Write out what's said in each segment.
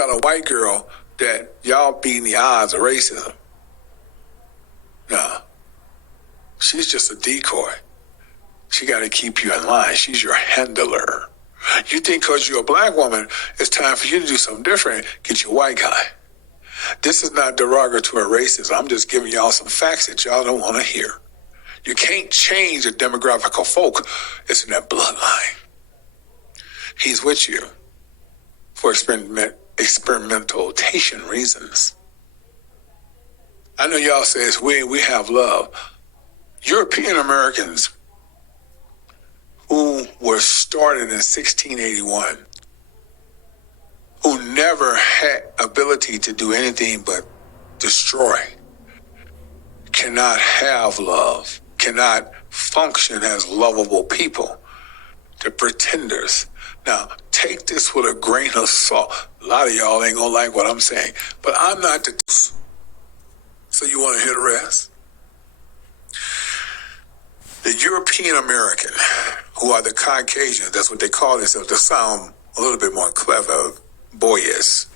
got a white girl that y'all beating the odds of racism. No. She's just a decoy. She got to keep you in line. She's your handler. You think because you're a black woman, it's time for you to do something different, get you a white guy. This is not derogatory racism. I'm just giving y'all some facts that y'all don't want to hear. You can't change the demographic of folk. It's in that bloodline. He's with you for experimentation reasons. I know y'all say it's we have love. European Americans who were started in 1681, who never had ability to do anything but destroy, cannot have love, cannot function as lovable people. The pretenders. Now, take this with a grain of salt. A lot of y'all ain't gonna like what I'm saying, but I'm not the... So you want to hear the rest? The European American, who are the Caucasians, that's what they call themselves, to sound a little bit more clever, boyish.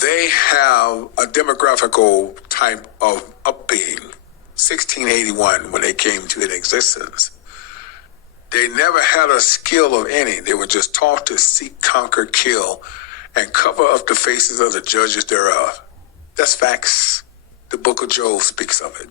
They have a demographical type of upbeing, 1681 when they came to existence. They never had a skill of any. They were just taught to seek, conquer, kill, and cover up the faces of the judges thereof. That's facts. The book of Job speaks of it.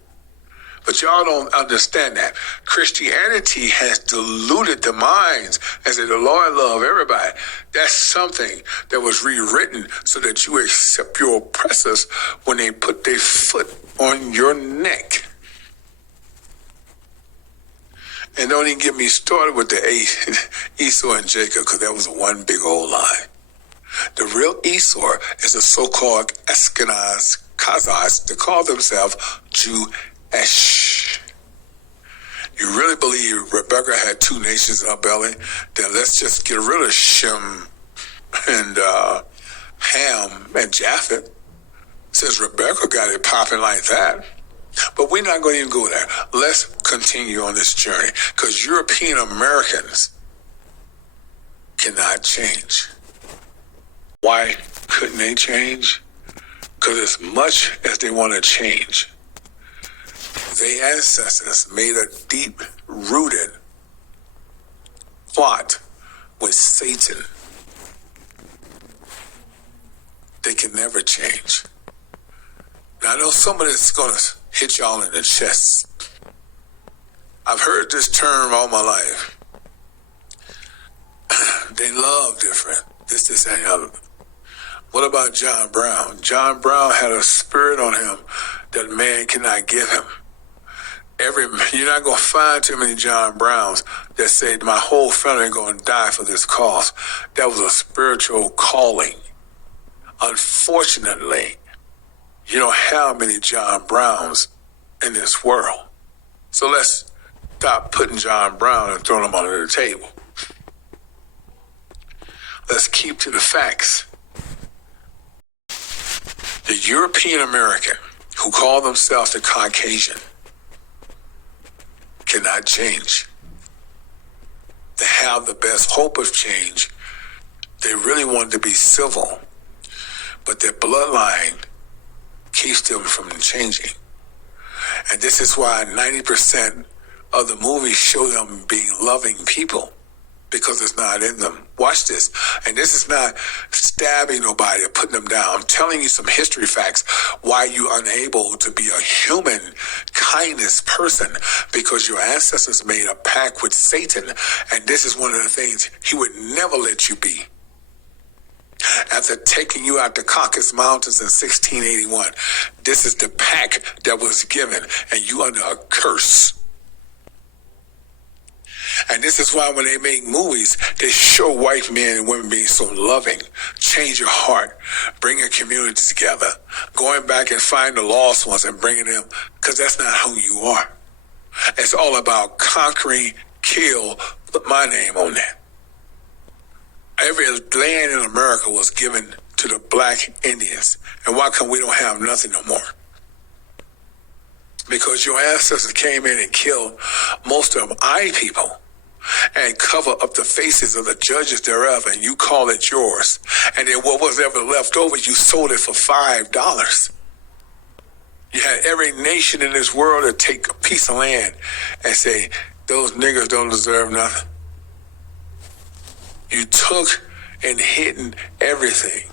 But y'all don't understand that. Christianity has diluted the minds and said the Lord love everybody. That's something that was rewritten so that you accept your oppressors when they put their foot on your neck. And don't even get me started with the Esau and Jacob, because that was one big old lie. The real Esau is a so-called Ashkenaz Khazars that call themselves Jewish. You really believe Rebecca had two nations in her belly? Then let's just get rid of Shem and Ham and Japheth, since Rebecca got it popping like that. But we're not going to even go there. Let's continue on this journey, because European Americans cannot change. Why couldn't they change? Because as much as they want to change, their ancestors made a deep-rooted plot with Satan. They can never change. Now, I know some of this is going to hit y'all in the chest. I've heard this term all my life. They love different. This, and the other. What about John Brown? John Brown had a spirit on him that man cannot give him. You're not going to find too many John Browns that say, my whole family is going to die for this cause. That was a spiritual calling. Unfortunately, you don't have many John Browns in this world. So let's stop putting John Brown and throwing him under the table. Let's keep to the facts. The European American, who call themselves the Caucasian, cannot change. They have the best hope of change. They really want to be civil, but their bloodline keeps them from changing. And this is why 90% of the movies show them being loving people, because it's not in them. Watch this. And this is not stabbing nobody or putting them down. I'm telling you some history facts why you're unable to be a human kindness person, because your ancestors made a pact with Satan. And this is one of the things he would never let you be. After taking you out the Caucasus Mountains in 1681, this is the pact that was given, and you under a curse. And this is why when they make movies, they show white men and women being so loving, change your heart, bringing communities together, going back and finding the lost ones and bringing them, because that's not who you are. It's all about conquering, kill, put my name on that. Every land in America was given to the black Indians. And why come we don't have nothing no more? Because your ancestors came in and killed most of them, I people. and cover up the faces of the judges thereof, and you call it yours. And then what was ever left over, you sold it for $5. You had every nation in this world to take a piece of land and say, those niggers don't deserve nothing. You took and hidden everything.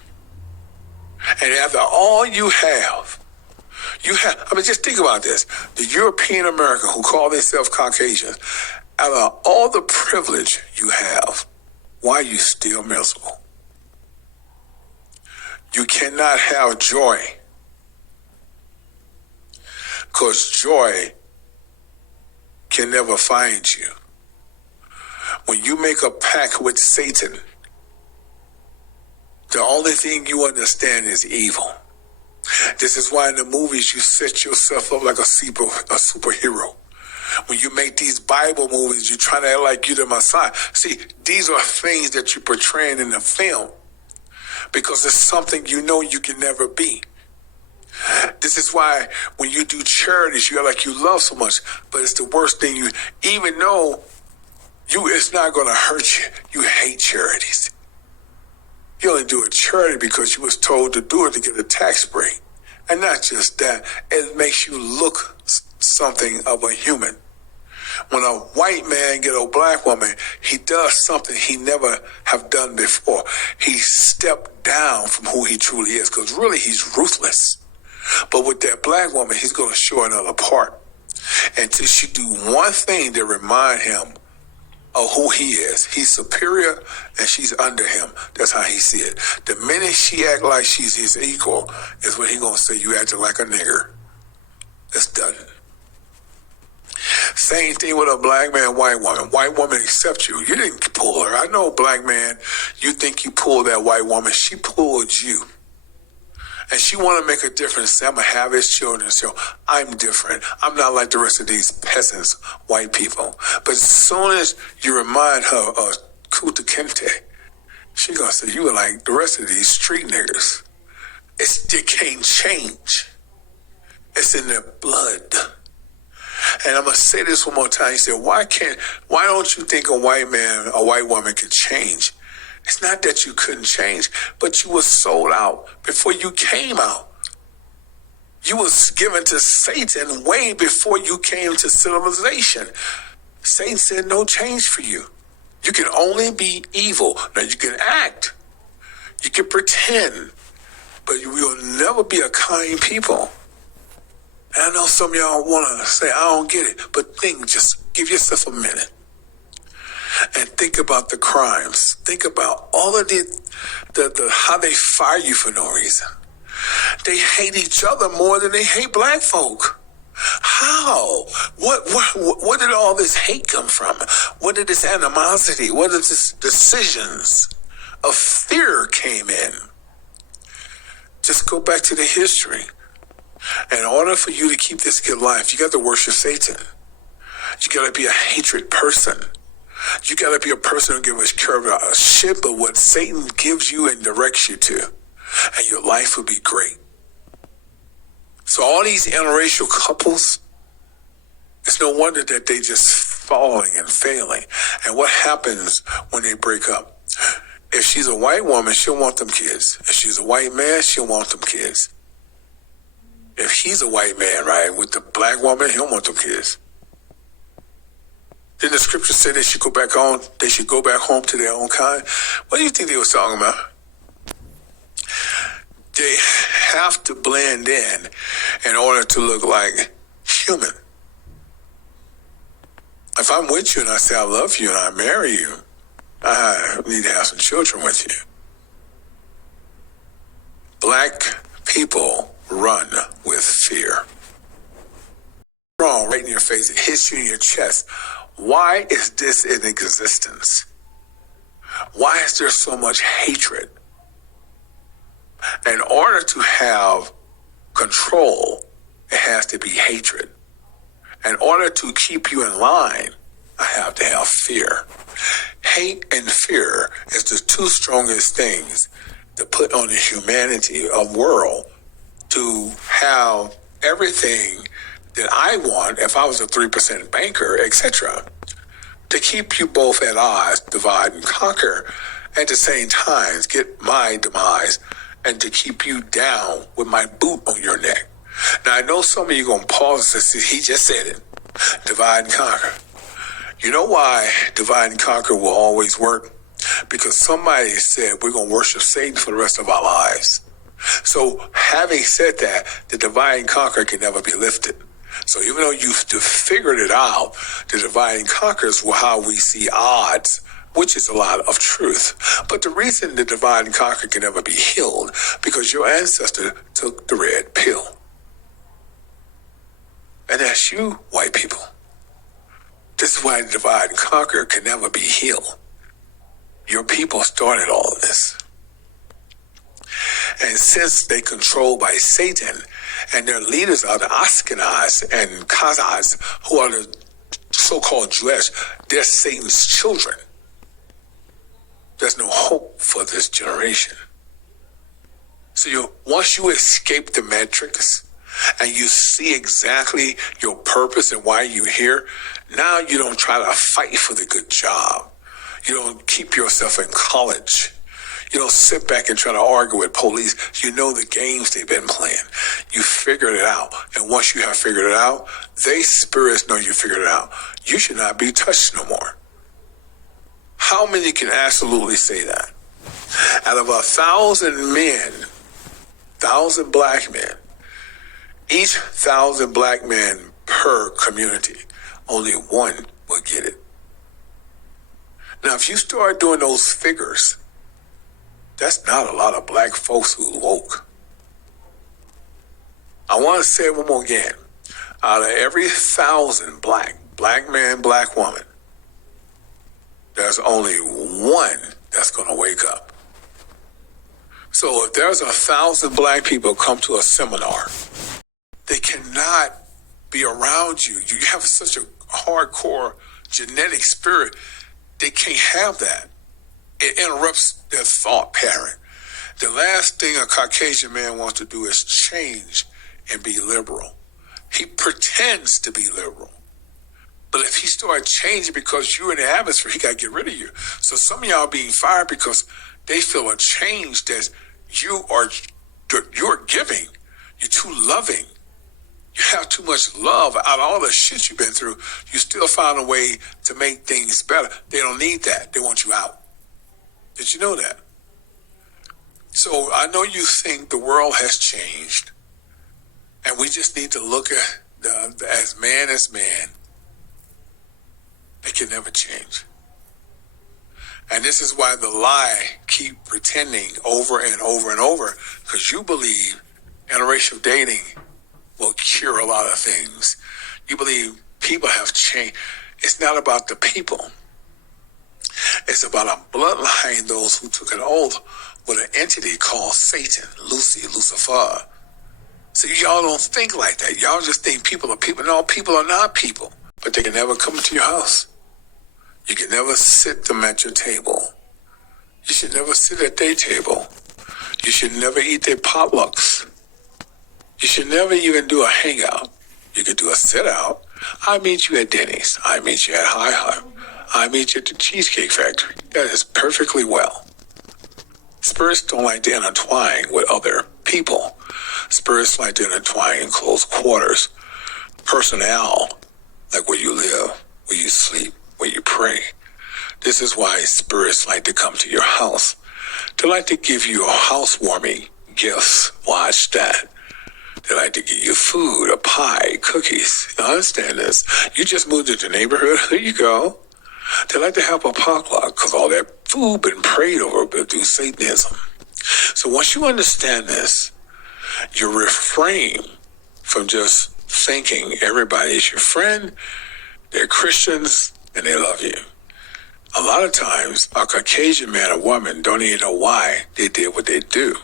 And after all you have, just think about this. The European American who call themselves Caucasians, out of all the privilege you have, why are you still miserable? You cannot have joy, because joy can never find you. When you make a pact with Satan, the only thing you understand is evil. This is why in the movies you set yourself up like a superhero. When you make these Bible movies, you try to act like you're the Messiah. See, these are things that you're portraying in the film because it's something you know you can never be. This is why when you do charities, you act like you love so much, but it's the worst thing even though it's not going to hurt you, you hate charities. You only do a charity because you was told to do it to get a tax break. And not just that, it makes you look something of a human. When a white man get a black woman, he does something he never have done before. He stepped down from who he truly is, because really he's ruthless. But with that black woman, he's going to show another part. Until she do one thing to remind him of who he is. He's superior and she's under him. That's how he see it. The minute she act like she's his equal is when he gonna say you acting like a nigger. It's done. Same thing with a black man, white woman. White woman accepts you. You didn't pull her. I know, black man, you think you pulled that white woman. She pulled you. And she want to make a difference. Say, I'm going to have his children. So I'm different. I'm not like the rest of these peasants, white people. But as soon as you remind her of Kuta Kente, she going to say, you are like the rest of these street niggas. It can't change. It's in their blood. And I'm going to say this one more time. You say, why don't you think a white man, a white woman could change? It's not that you couldn't change, but you were sold out before you came out. You was given to Satan way before you came to civilization. Satan said no change for you. You can only be evil. Now you can act. You can pretend, but you will never be a kind people. And I know some of y'all want to say, I don't get it, but just give yourself a minute. And think about the crimes. Think about all of the how they fire you for no reason. They hate each other more than they hate black folk. How? Where did all this hate come from? Where did this animosity? Where did this decisions of fear came in? Just go back to the history. In order for you to keep this good life, you got to worship Satan. You got to be a hatred person. You got to be a person who gives a shit but what Satan gives you and directs you to. And your life will be great. So all these interracial couples, it's no wonder that they just falling and failing. And what happens when they break up? If she's a white woman, she'll want them kids. If she's a white man, she'll want them kids. If he's a white man, right, with the black woman, he'll want them kids. Didn't the scripture say they should go back home? They should go back home to their own kind. What do you think they was talking about? They have to blend in order to look like human. If I'm with you and I say I love you and I marry you, I need to have some children with you. Black people run with fear. Wrong, right in your face, it hits you in your chest. Why is this in existence? Why is there so much hatred? In order to have control, it has to be hatred. In order to keep you in line, I have to have fear. Hate and fear is the two strongest things to put on the humanity of world to have everything that I want if I was a 3% banker, etc. to keep you both at odds, divide and conquer, at the same time get my demise, and to keep you down with my boot on your neck. Now, I know some of you going to pause and say, he just said it, divide and conquer. You know why divide and conquer will always work? Because somebody said we're going to worship Satan for the rest of our lives. So having said that, the divide and conquer can never be lifted. So even though you've figured it out, the divide and conquer is how we see odds, which is a lot of truth. But the reason the divide and conquer can never be healed, because your ancestor took the red pill. And that's you, white people. This is why the divide and conquer can never be healed. Your people started all of this. And since they controlled by Satan, and their leaders are the Ashkenaz and Khazars, who are the so-called Jewish, they're Satan's children. There's no hope for this generation. So once you escape the matrix and you see exactly your purpose and why you're here, now you don't try to fight for the good job. You don't keep yourself in college. You don't sit back and try to argue with police. You know the games they've been playing. You figured it out. And once you have figured it out, they spirits know you figured it out. You should not be touched no more. How many can absolutely say that? Out of 1,000 men, 1,000 black men, each 1,000 black men per community, only one will get it. Now, if you start doing those figures, that's not a lot of black folks who woke. I want to say it one more again. Out of every 1,000 black man, black woman, there's only one that's going to wake up. So if there's 1,000 black people come to a seminar, they cannot be around you. You have such a hardcore genetic spirit. They can't have that. It interrupts their thought pattern. The last thing a Caucasian man wants to do is change and be liberal. He pretends to be liberal. But if he starts changing because you're in the atmosphere, he got to get rid of you. So some of y'all being fired because they feel a change that you're giving. You're too loving. You have too much love. Out of all the shit you've been through, you still find a way to make things better. They don't need that. They want you out. Did you know that? So I know you think the world has changed, and we just need to look at as man. They can never change. And this is why the lie keep pretending over and over and over, because you believe interracial dating will cure a lot of things. You believe people have changed. It's not about the people. It's about a bloodline, those who took an oath with an entity called Satan, Lucifer. See, y'all don't think like that. Y'all just think people are people. No, people are not people. But they can never come to your house. You can never sit them at your table. You should never sit at their table. You should never eat their potlucks. You should never even do a hangout. You could do a sit out. I meet you at Denny's. I meet you at Hi-Hi. I meet you at the Cheesecake Factory. That is perfectly well. Spirits don't like to intertwine with other people. Spirits like to intertwine in close quarters. Personnel, like where you live, where you sleep, where you pray. This is why spirits like to come to your house. They like to give you a housewarming gifts. Watch that. They like to give you food, a pie, cookies. You understand this? You just moved to the neighborhood. Here you go. They like to have a potluck because all that food been prayed over through Satanism. So once you understand this, you refrain from just thinking everybody is your friend, they're Christians, and they love you. A lot of times, a Caucasian man or woman don't even know why they did what they do.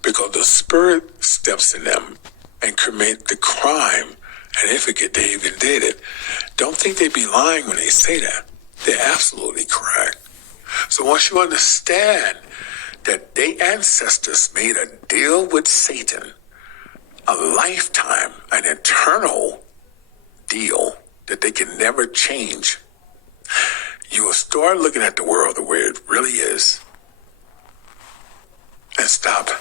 Because the spirit steps in them and commit the crime, and they forget they even did it. Don't think they be lying when they say that. They're absolutely correct. So once you understand that their ancestors made a deal with Satan, a lifetime, an eternal deal that they can never change, You will start looking at the world the way it really is and stop